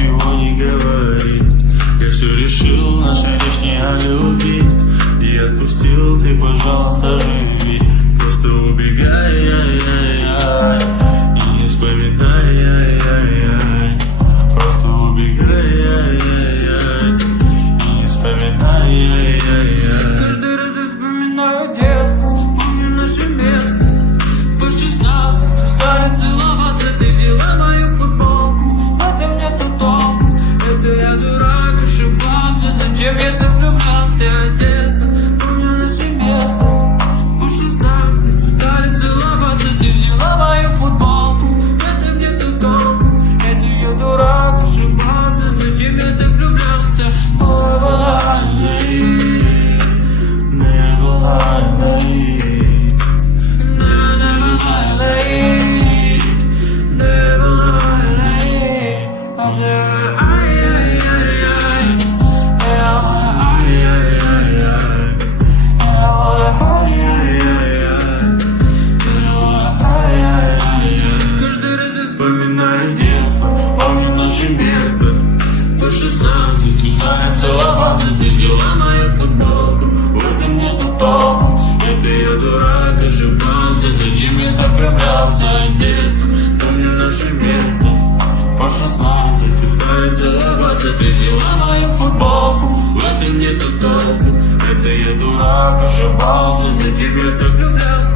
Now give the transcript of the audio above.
ничего не говори. Я все решил, наша речь не о любви. И отпустил, ты, пожалуйста, живи. Просто убегай, ай-яй-яй, и не вспоминай, ай-яй-яй. Просто убегай, ай-яй-яй, и не вспоминай, ай-яй-яй. Каждый раз я вспоминаю детство, вспомню наше место. По 16 устали целоваться, ты взяла мою футболку. Это мне тут толку, это я дурак, ошибался. Зачем я так влюблялся, Одесса? Помню наше место. По 16 устали целоваться, ты взяла мою футболку. Это мне тут толку, это я дурак, ошибался. Зачем я так влюблялся? Каждый раз я вспоминаю детство, помню наше место. По 16 устали целоваться, ты взяла мою футболку. Вот и мне тут толку, это я дурак, ошибался. Зачем я так влюблялся, Одесса? Помню наше место. По 16 устали целоваться, ты взяла мою футболку. Вот и мне тут толку, это я дурак, ошибался. Зачем я так влюблялся?